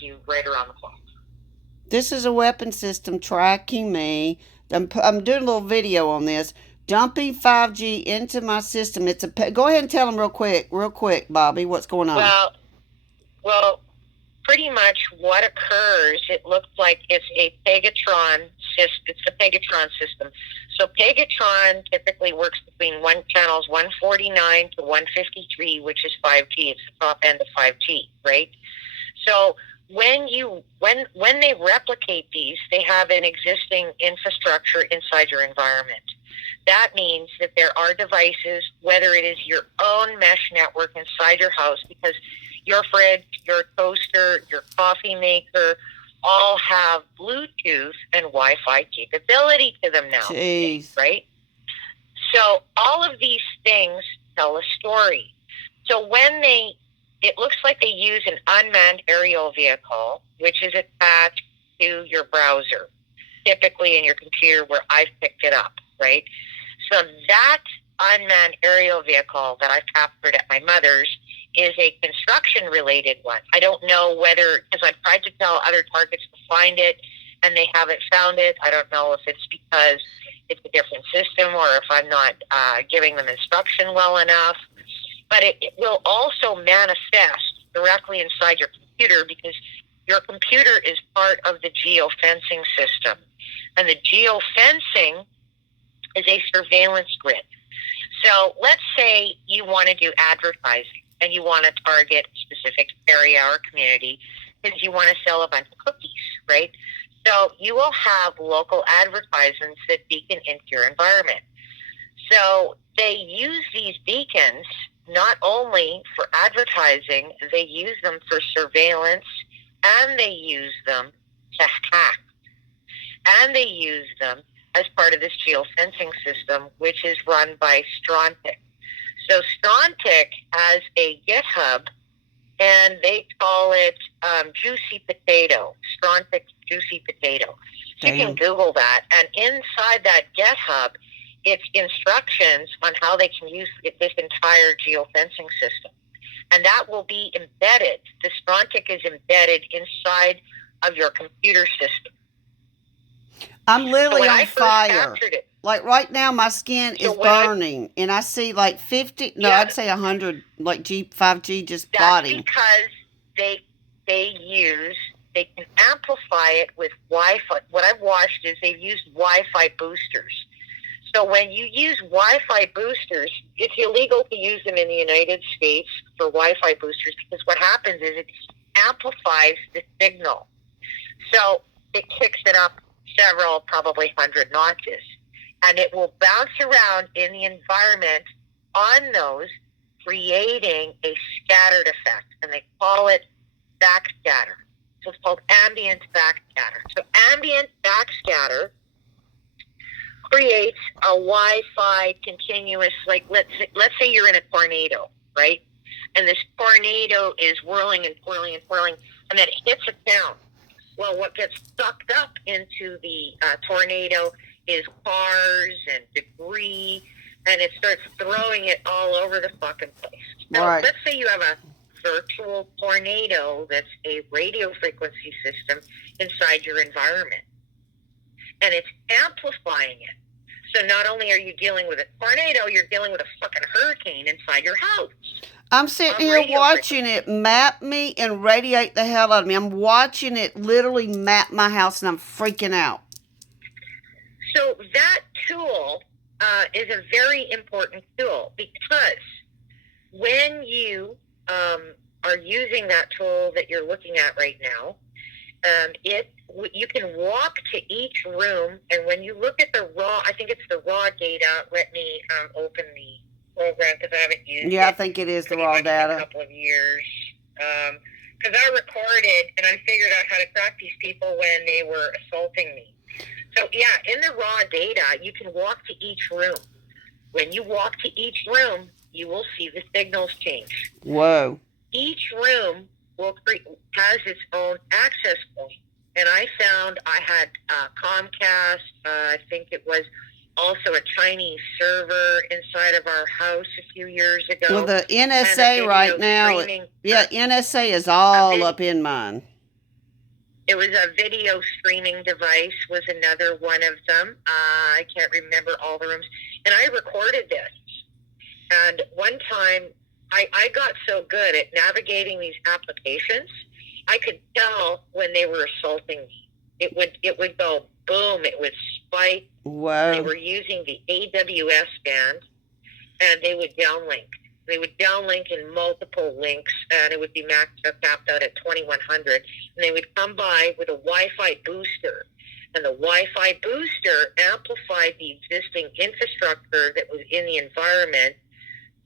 you right around the clock. This is a weapon system tracking me. I'm doing a little video on this. Dumping 5G into my system. Go ahead and tell them real quick, Bobby, what's going on. Well, well, pretty much what occurs, it looks like it's a Pegatron system. It's the Pegatron system. So Pegatron typically works between channels 149 to 153, which is 5G. It's the top end of 5G, right? So when they replicate these, they have an existing infrastructure inside your environment. That means that there are devices, whether it is your own mesh network inside your house, because your fridge, your toaster, your coffee maker all have Bluetooth and Wi-Fi capability to them now. Jeez. Right? So all of these things tell a story. So it looks like they use an unmanned aerial vehicle, which is attached to your browser, typically in your computer where I've picked it up, right? So that unmanned aerial vehicle that I've captured at my mother's is a construction-related one. I don't know whether, because I've tried to tell other targets to find it, and they haven't found it. I don't know if it's because it's a different system or if I'm not giving them instruction well enough. But it will also manifest directly inside your computer because your computer is part of the geofencing system. And the geofencing is a surveillance grid. So let's say you want to do advertising and you want to target a specific area or community because you want to sell a bunch of cookies, right? So you will have local advertisements that beacon into your environment. So they use these beacons not only for advertising, they use them for surveillance, and they use them to hack, and they use them as part of this geofencing system, which is run by Strontick. So Strontick has a GitHub, and they call it Juicy Potato, Strontick Juicy Potato. So you can Google that, and inside that GitHub, it's instructions on how they can use this entire geofencing system. And that will be embedded. The Strontick is embedded inside of your computer system. I'm literally on fire. Like right now, my skin is burning, and I see like 50, no, I'd say 100, like 5G just plotting. That's because they can amplify it with Wi-Fi. What I've watched is they've used Wi-Fi boosters. So when you use Wi-Fi boosters, it's illegal to use them in the United States for Wi-Fi boosters because what happens is it amplifies the signal. So it kicks it up several, probably 100 notches. And it will bounce around in the environment on those, creating a scattered effect. And they call it backscatter. So it's called ambient backscatter. So ambient backscatter creates a Wi-Fi continuous, like let's say you're in a tornado, right? And this tornado is whirling and whirling and whirling, and then it hits a town. Well, what gets sucked up into the tornado is cars and debris, and it starts throwing it all over the fucking place. Now, right. Let's say you have a virtual tornado that's a radio frequency system inside your environment, and it's amplifying it. So not only are you dealing with a tornado, you're dealing with a fucking hurricane inside your house. I'm sitting here watching it map me and radiate the hell out of me. I'm watching it literally map my house, and I'm freaking out. So that tool is a very important tool because when you are using that tool that you're looking at right now, you can walk to each room, and when you look at the raw, I think it's the raw data. Let me open the program because I haven't used it. Yeah, I think it is the raw data. A couple of years. Because I recorded and I figured out how to track these people when they were assaulting me. So yeah, in the raw data, you can walk to each room. When you walk to each room, you will see the signals change. Whoa. Each room has its own access point. And I found I had Comcast, I think it was also a Chinese server inside of our house a few years ago. Well, the NSA right now, NSA is all up in mine. It was a video streaming device was another one of them. I can't remember all the rooms. And I recorded this. And one time, I got so good at navigating these applications, I could tell when they were assaulting me. It would go boom. It would spike. Whoa. They were using the AWS band, and they would downlink. They would downlink in multiple links, and it would be capped out at 2100. And they would come by with a Wi-Fi booster. And the Wi-Fi booster amplified the existing infrastructure that was in the environment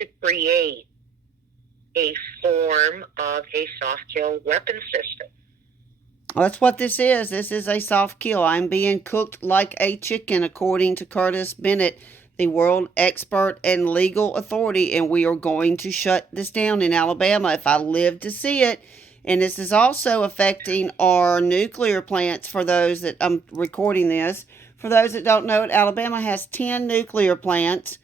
to create a form of a soft kill weapon system. That's what this is. This is a soft kill. I'm being cooked like a chicken, according to Curtis Bennett, the world expert and legal authority, and we are going to shut this down in Alabama if I live to see it. And this is also affecting our nuclear plants. For those that I'm recording this, for those that don't know it, Alabama has 10 nuclear plants.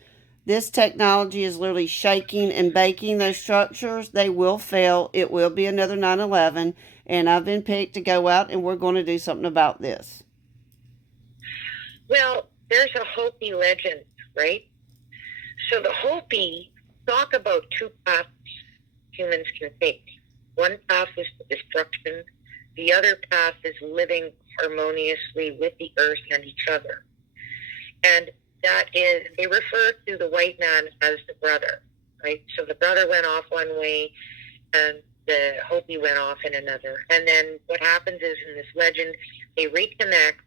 This technology is literally shaking and baking those structures. They will fail. It will be another 9/11. And I've been picked to go out, and we're going to do something about this. Well, there's a Hopi legend, right? So the Hopi talk about two paths humans can take. One path is destruction. The other path is living harmoniously with the earth and each other. And that is, they refer to the white man as the brother, right? So the brother went off one way, and the Hopi went off in another. And then what happens is, in this legend, they reconnect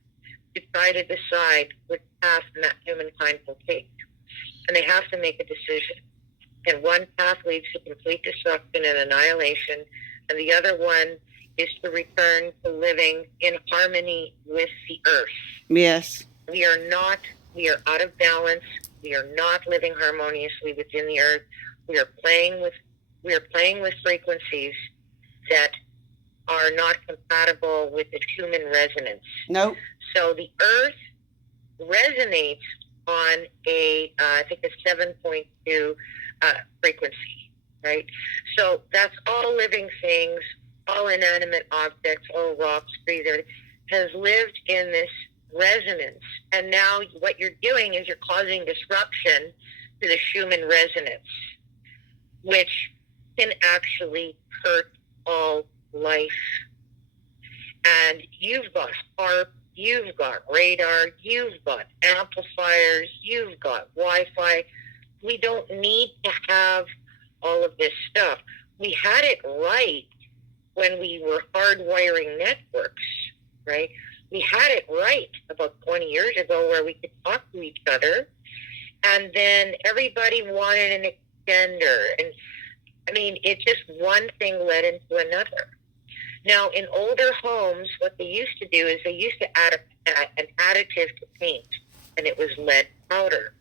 to try to decide which path that humankind will take. And they have to make a decision. And one path leads to complete destruction and annihilation, and the other one is to return to living in harmony with the earth. Yes. We are out of balance. We are not living harmoniously within the earth. We are playing with frequencies that are not compatible with the human resonance. Nope. So the earth resonates on I think a 7.2 frequency, right? So that's all living things, all inanimate objects, all rocks, trees, has lived in this resonance. And now what you're doing is you're causing disruption to the human resonance, which can actually hurt all life. And you've got HARP, you've got radar, you've got amplifiers, you've got Wi-Fi. We don't need to have all of this stuff. We had it right when we were hardwiring networks, right? We had it right about 20 years ago where we could talk to each other, and then everybody wanted an extender. And I mean, it just one thing led into another. Now, in older homes, what they used to do is they used to add an additive to paint, and it was lead powder.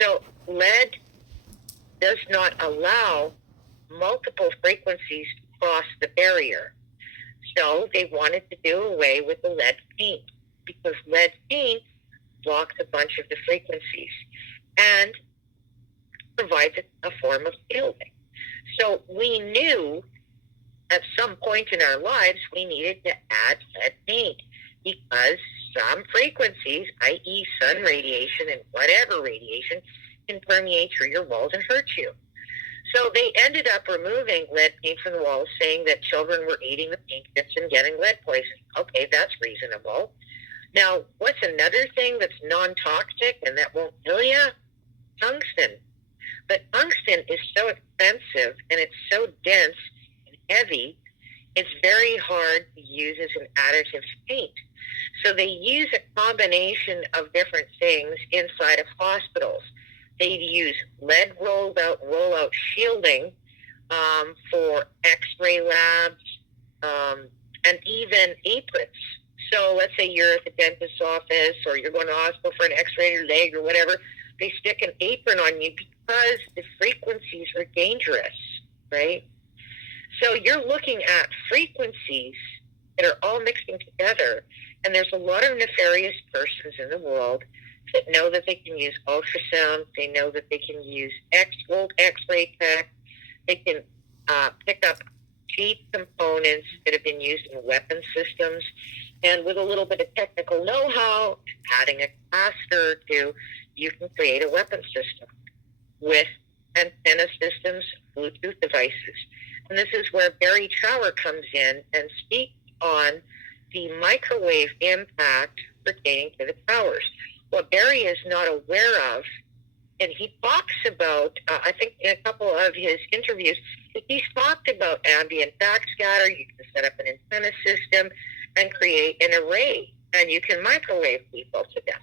So lead does not allow multiple frequencies to cross the barrier. So they wanted to do away with the lead paint, because lead paint blocks a bunch of the frequencies and provides a form of shielding. So we knew at some point in our lives we needed to add lead paint, because some frequencies, i.e. sun radiation and whatever radiation, can permeate through your walls and hurt you. So they ended up removing lead paint from the walls, saying that children were eating the paint chips and getting lead poisoning. Okay, that's reasonable. Now, what's another thing that's non-toxic and that won't kill you? Tungsten. But tungsten is so expensive, and it's so dense and heavy, it's very hard to use as an additive to paint. So they use a combination of different things inside of hospitals. They use lead rollout shielding for x-ray labs, and even aprons. So let's say you're at the dentist's office, or you're going to the hospital for an x-ray of your leg or whatever. They stick an apron on you because the frequencies are dangerous, right? So you're looking at frequencies that are all mixing together, and there's a lot of nefarious persons in the world that know that they can use ultrasound. They know that they can use X-ray tech. They can pick up cheap components that have been used in weapon systems, and with a little bit of technical know-how, adding a capacitor to, you can create a weapon system with antenna systems, Bluetooth devices. And this is where Barry Trower comes in and speaks on the microwave impact pertaining to the towers. What Barry is not aware of, and he talks about, I think in a couple of his interviews, he's talked about ambient backscatter. You can set up an antenna system and create an array, and you can microwave people to death.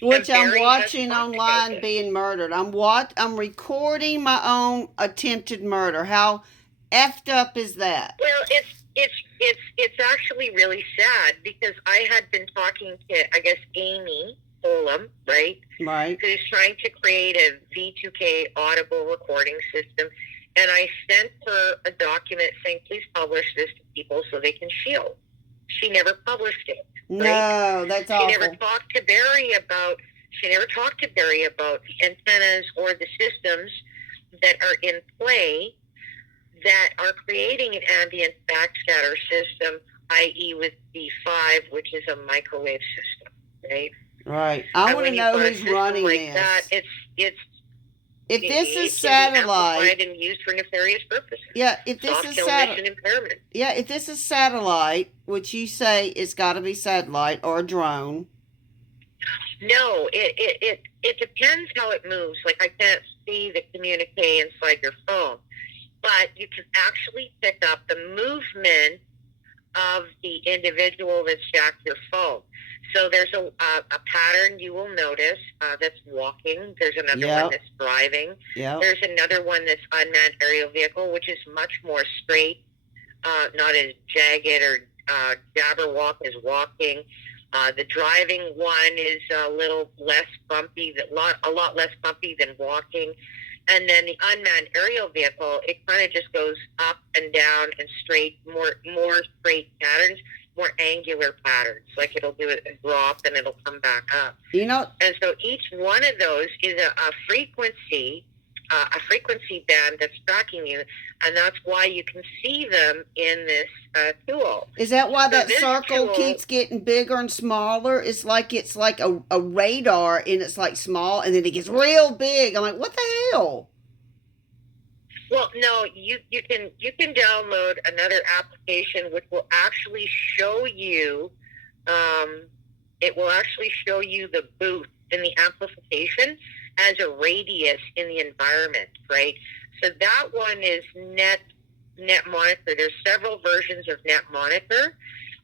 Which I'm watching online being murdered. I'm recording my own attempted murder. How effed up is that? Well, it's actually really sad, because I had been talking to, I guess, Amy Olam, right? Right. Who's trying to create a V2K audible recording system. And I sent her a document saying, please publish this to people so they can shield. She never published it. Right? No, that's awful. She never talked to Barry about the antennas or the systems that are in play that are creating an ambient backscatter system, i.e. with B5, which is a microwave system, right? Right. I want to know who's running like this. That, if this is satellite and used for nefarious purposes. Yeah, if this is satellite. Yeah, if this is satellite, which you say it's got to be satellite or a drone. No, it depends how it moves. Like, I can't see the communique inside your phone, but you can actually pick up the movement of the individual that's jacked your phone. So there's a pattern you will notice that's walking. There's another one that's driving. Yep. There's another one that's unmanned aerial vehicle, which is much more straight, not as jagged or jabberwock as walking. The driving one is a little less bumpy, a lot less bumpy than walking. And then the unmanned aerial vehicle, it kind of just goes up and down and straight, more straight patterns, more angular patterns. Like, it'll do a drop and it'll come back up. And so each one of those is a frequency band that's tracking you, and that's why you can see them in this tool. Is that why that circle keeps getting bigger and smaller? It's like a radar, and it's like small, and then it gets real big. I'm like, what the hell? Well, no, you can download another application which will actually show you. It will actually show you the boost in the amplification as a radius in the environment, right? So that one is Net Monitor. There's several versions of Net Monitor,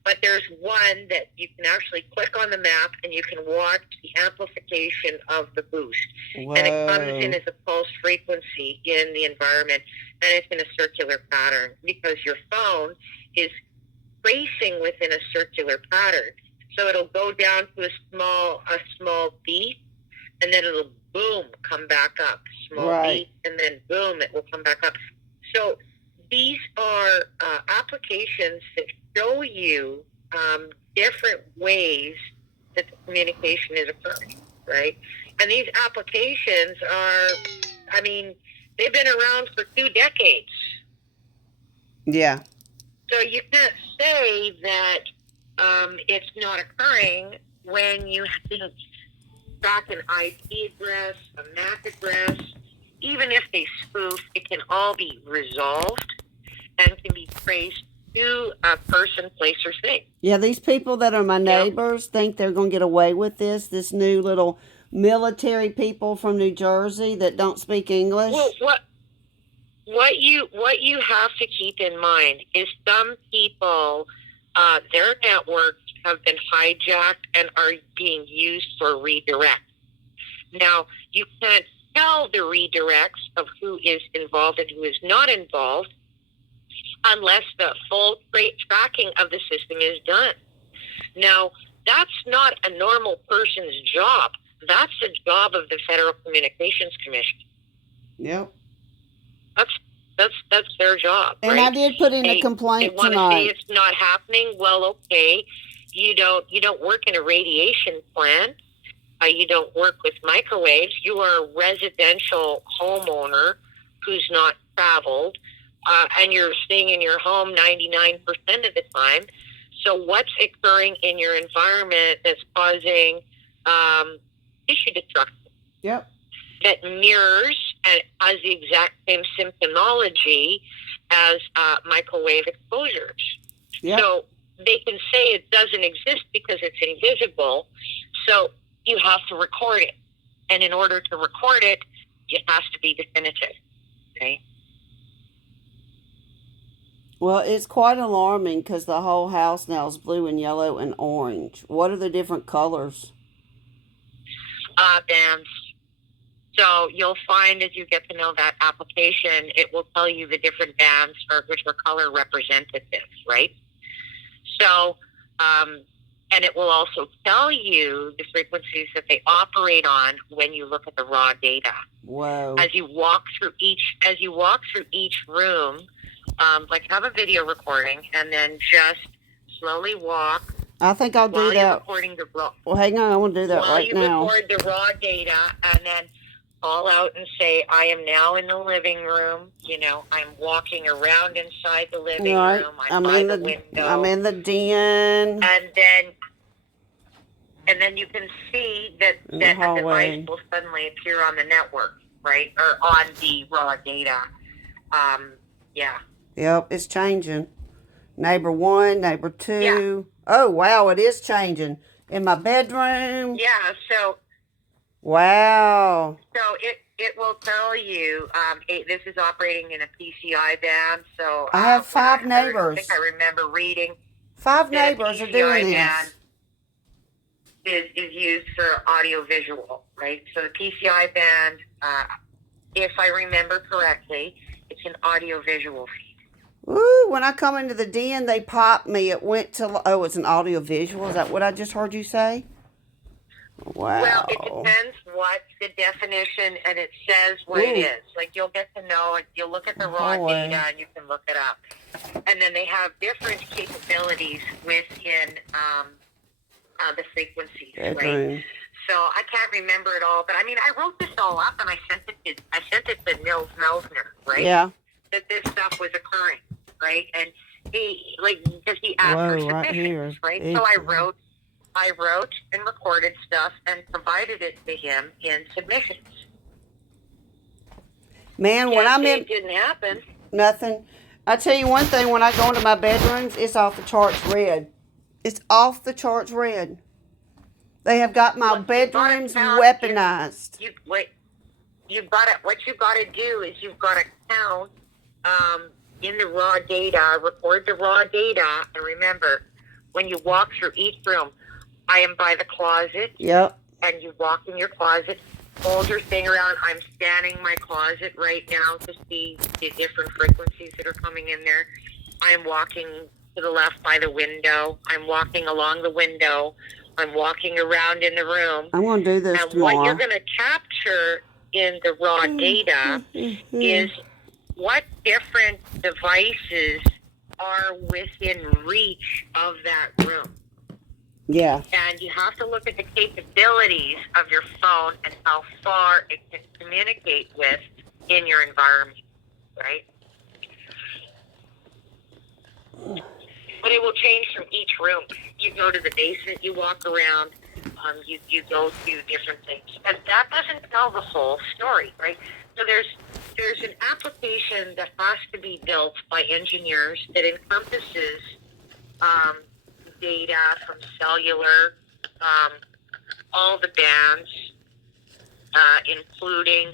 but there's one that you can actually click on the map and you can watch the amplification of the boost. Whoa. And it comes in as a pulse frequency in the environment, and it's in a circular pattern because your phone is tracing within a circular pattern. So it'll go down to a small beat, and then it'll boom, come back up. Small beat, and then boom, it will come back up. So these are applications that show you different ways that the communication is occurring, right? And these applications are, they've been around for 2 decades. Yeah. So you can't say that it's not occurring when you can track an IP address, a MAC address. Even if they spoof, it can all be resolved and can be traced to a person, place, or thing. Yeah, these people that are my neighbors think they're going to get away with this new little military people from New Jersey that don't speak English. Well, what you have to keep in mind is some people, their networks have been hijacked and are being used for redirect. Now, you can't tell the redirects of who is involved and who is not involved unless the full tracking of the system is done. Now, that's not a normal person's job. That's the job of the Federal Communications Commission. Yep. That's their job. And right? I did put in a complaint tonight. They tonight. want to say it's not happening. Well, okay. You don't work in a radiation plant. You don't work with microwaves. You are a residential homeowner who's not traveled. and you're staying in your home 99% of the time. So what's occurring in your environment that's causing tissue destruction? Yep. That mirrors and has the exact same symptomology as microwave exposures. Yep. So they can say it doesn't exist because it's invisible. So you have to record it. And in order to record it, it has to be definitive. Okay? Well, it's quite alarming because the whole house now is blue and yellow and orange. What are the different colors? Bands. So you'll find as you get to know that application, it will tell you the different bands which are color representatives, right? So, and it will also tell you the frequencies that they operate on when you look at the raw data. Whoa. As you walk through each room, like have a video recording and then just slowly walk. I think I'll do that. Recording the raw. Well, hang on, I want to do that right now. While you record the raw data and then call out and say, I am now in the living room. You know, I'm walking around inside the living room. I'm by the window. I'm in the den. And then you can see that a device will suddenly appear on the network, right? Or on the raw data. Yeah. Yep, it's changing. Neighbor 1, neighbor 2. Yeah. Oh, wow, it is changing. In my bedroom. Yeah, so. Wow. So it will tell you this is operating in a PCI band. So I have 5 neighbors. I think I remember reading. 5 neighbors are doing this. Is used for audio visual, right? So the PCI band, if I remember correctly, it's an audio visual feed. Ooh, when I come into the den, they pop me. It went to, it's an audio visual. Is that what I just heard you say? Wow. Well, it depends what the definition, and it says what it is. Like, you'll get to know, you'll look at the raw data, and you can look it up. And then they have different capabilities within the frequencies, right? So I can't remember it all, but I mean, I wrote this all up, and I sent it to Nils Melsner, right? Yeah. That this stuff was occurring, right? And because he asked for submissions, right? So I wrote and recorded stuff and provided it to him in submissions. Man, when I'm in, it didn't happen. Nothing. I tell you one thing, when I go into my bedrooms, it's off the charts red. It's off the charts red. They have got my bedrooms weaponized. What you've got to do is you've got to count in the raw data, record the raw data, and remember, when you walk through each room, I am by the closet. Yep. And you walk in your closet, hold your thing around. I'm scanning my closet right now to see the different frequencies that are coming in there. I'm walking to the left by the window. I'm walking along the window. I'm walking around in the room. I'm going to do this tomorrow. What you're going to capture in the raw data is what different devices are within reach of that room. Yeah. And you have to look at the capabilities of your phone and how far it can communicate with in your environment, right? But it will change from each room. You go to the basement, you walk around, you go to different things. And that doesn't tell the whole story, right? So there's an application that has to be built by engineers that encompasses data from cellular, all the bands, including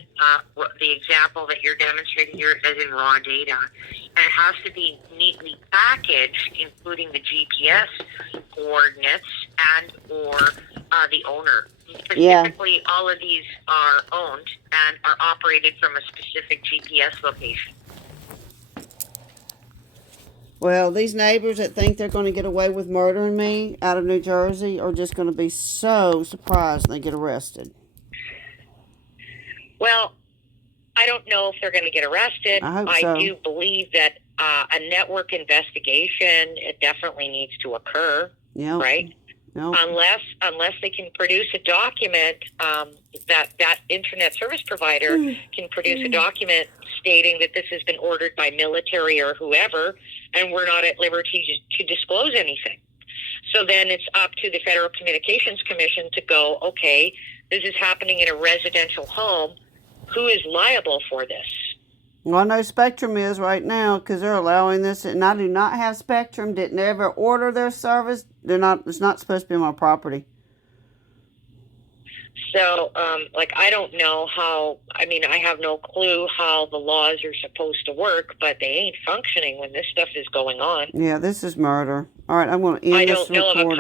the example that you're demonstrating here as in raw data. And it has to be neatly packaged, including the GPS coordinates and or the owner. Specifically, all of these are owned and are operated from a specific GPS location. Well, these neighbors that think they're going to get away with murdering me out of New Jersey are just going to be so surprised when they get arrested. Well, I don't know if they're going to get arrested. I hope so. I do believe that a network investigation, it definitely needs to occur, yep. right? Nope. unless they can produce a document, that internet service provider can produce a document stating that this has been ordered by military or whoever, and we're not at liberty to disclose anything. So then it's up to the Federal Communications Commission to go, okay, this is happening in a residential home. Who is liable for this? Well, I know Spectrum is right now because they're allowing this, and I do not have Spectrum. Didn't ever order their service. They're not. It's not supposed to be my property. So, I don't know how. I mean, I have no clue how the laws are supposed to work, but they ain't functioning when this stuff is going on. Yeah, this is murder. All right, I'm going to end this recording.